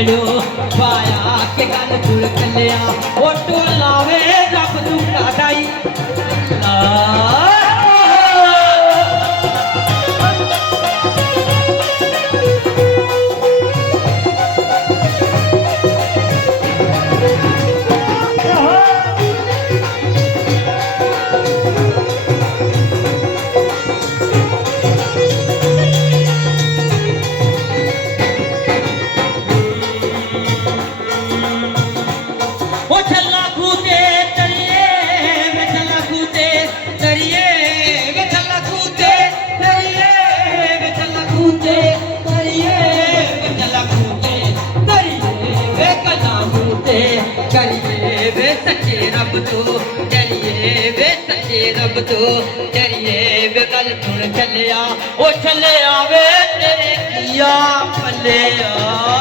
पकड़ो पाया के गल तुर कलिया ओ टोलावे रब तू कादाई डरिए वे सच्चे रब तो डरिए वे सच्चे रब तो डरिए वे गल सुन चलिया ओ चलिया वे तेरे किया पलिया।